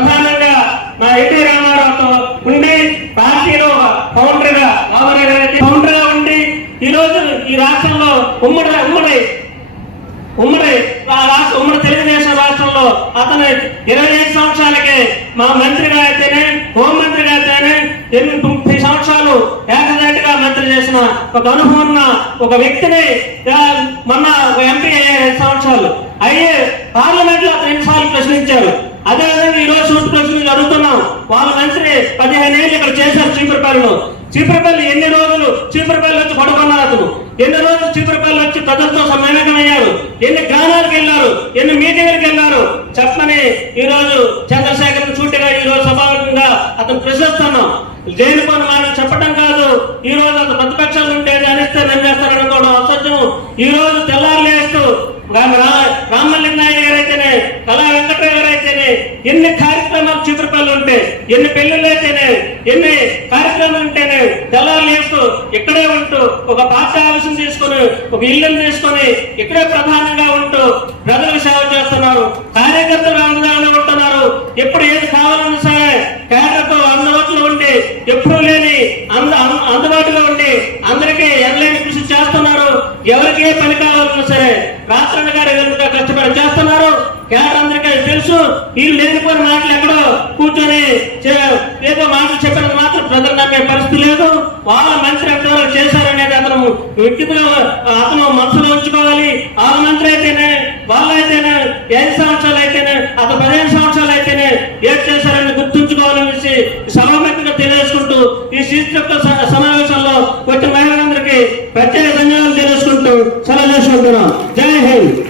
ప్రధానంగా మా ఎన్టీ రామారావుతో ఉండి పార్టీలో ఫౌండర్ గా ఉండి ఈరోజు ఈ రాష్ట్రంలో ఉమ్మడి తెలుగుదేశం రాష్ట్రంలో అతను 25 సంవత్సరాలకే మా మంత్రిగా అయితేనే, హోంమంత్రిగా అయితేనే 90 సంవత్సరాలు ఏకదాటిగా మంత్రి చేసిన ఒక అనుభవం ఉన్న ఒక వ్యక్తిని మొన్న ఎంపీ అయ్యే 5 సంవత్సరాలు అయ్యే పార్లమెంట్ లో 2 సార్లు ప్రశ్నించారు. అదేవిధంగా ఈ రోజు సూట్ ప్రశ్నలు అడుగుతున్నాం. వాళ్ళ మంత్రి 15 ఏళ్ళు ఇక్కడ చేశారు చీపురపల్లి ఎన్ని రోజులు చీపురపల్లి వచ్చి పడుకున్నారు, అతను ఎన్ని రోజులు చీపురపల్లి వచ్చి ప్రజలతో సమ్మేళనమయ్యారు, ఎన్ని గ్రామాలకు వెళ్ళారు, ఎన్ని మీటింగ్లకు వెళ్ళారు చెప్పని ఈ రోజు చంద్రశేఖర్ సూటిగా ఈ రోజు సభాముఖంగా అతను ప్రశ్నిస్తున్నాం. జైలు పని మాట చెప్పడం కాదు, ఈ రోజు అతను ప్రతిపక్షాలు ఉంటే అనిస్తే నమ్మేస్తారనుకోవడం అసత్యం. ఈ రోజు తెల్లారులేస్తూ రామలింగ నాయుడు గారు అయితేనే, కళా వెంకటరావు గారు అయితేనే ఎన్ని కార్యక్రమాలు చీపురపల్లి ఉంటే, ఎన్ని పెళ్లిళ్ళు అయితేనే, ఎన్ని కార్యక్రమాలు ఉంటేనే తెల్లారులేస్తూ ఇక్కడే ఉంటూ ఒక పార్టీ ఆఫీసును తీసుకొని, ఒక ఇల్లును తీసుకొని ఇక్కడే ప్రధానంగా ఉంటూ ప్రజలకు సేవ చేస్తున్నారు. కార్యకర్తలు అందుబాటులో ఉంటున్నారు. ఎప్పుడు ఏది కావాలన్నా సరే కేడర్కు అందుబాటులో ఉండి, ఎప్పుడూ లేని అందుబాటులో ఉండి అందరికీ ఎనలేని కృషి చేస్తున్నారు. ఎవరికి ఏ పని కావాలన్నా సరే రాష్ట్రాన్ని గారు కష్టపడి చేస్తున్నారు. కేడర్ అందరికీ తెలుసు. వీళ్ళు లేనిపోయిన మాటలు ఎక్కడో కూర్చొని ఏదో మాటలు చెప్పినది మాత్రం ప్రజలు నమ్మే పరిస్థితి లేదు. వాళ్ళ మంత్రి ఎంతవరకు చేశారనేది అతను వ్యక్తిగా అతను మనసులో ఉంచుకోవాలి. వాళ్ళ మంత్రి అయితేనే, వాళ్ళైతేనే 5 సంవత్సరాలు అయితేనే, అతను 15 సంవత్సరాలు అయితేనే ఏం చేశారని గుర్తుంచుకోవాలనేసి సభాముఖంగా తెలియజేసుకుంటూ ఈ శీర్షిక సమావేశంలో వచ్చిన మహిళలందరికీ ప్రత్యేక ధన్యవాదాలు తెలియజేసుకుంటూ సెలవు చేసుకుంటున్నాం. జై హింద్.